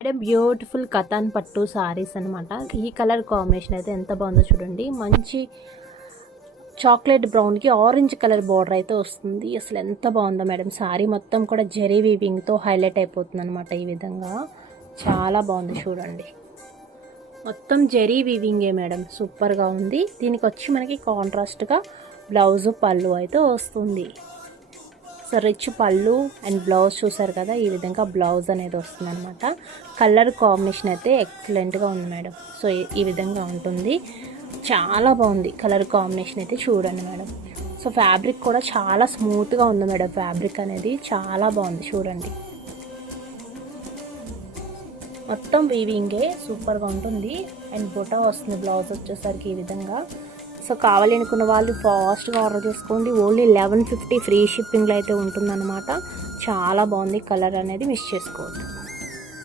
అంటే బ్యూటిఫుల్ కతాన్ పట్టు సారీస్ అనమాట. ఈ కలర్ కాంబినేషన్ అయితే ఎంత బాగుందో చూడండి. మంచి చాక్లెట్ బ్రౌన్కి ఆరెంజ్ కలర్ బార్డర్ అయితే వస్తుంది. అసలు ఎంత బాగుందో మేడం. సారీ మొత్తం కూడా జరీ వీవింగ్తో హైలైట్ అయిపోతుంది అనమాట. ఈ విధంగా చాలా బాగుంది చూడండి. మొత్తం జరీ వీవింగే మేడం. సూపర్గా ఉంది. దీనికి వచ్చి మనకి కాంట్రాస్ట్గా బ్లౌజు పళ్ళు అయితే వస్తుంది. సో రిచ్ పళ్ళు అండ్ బ్లౌజ్ చూసారు కదా, ఈ విధంగా బ్లౌజ్ అనేది వస్తుంది అనమాట. కలర్ కాంబినేషన్ అయితే ఎక్సలెంట్గా ఉంది మేడం. సో ఈ విధంగా ఉంటుంది. చాలా బాగుంది కలర్ కాంబినేషన్ అయితే చూడండి మేడం. సో ఫ్యాబ్రిక్ కూడా చాలా స్మూత్గా ఉంది మేడం. ఫ్యాబ్రిక్ అనేది చాలా బాగుంది చూడండి. మొత్తం వీవింగే సూపర్గా ఉంటుంది. అండ్ బుటా వస్తుంది బ్లౌజ్ వచ్చేసరికి ఈ విధంగా. సో కావాలి అనుకున్న వాళ్ళు ఫాస్ట్గా ఆర్డర్ చేసుకోండి. ఓన్లీ 1150 ఫ్రీ షిప్పింగ్లో అయితే ఉంటుందన్నమాట. చాలా బాగుంది కలర్ అనేది, మిస్ చేసుకోవద్దు.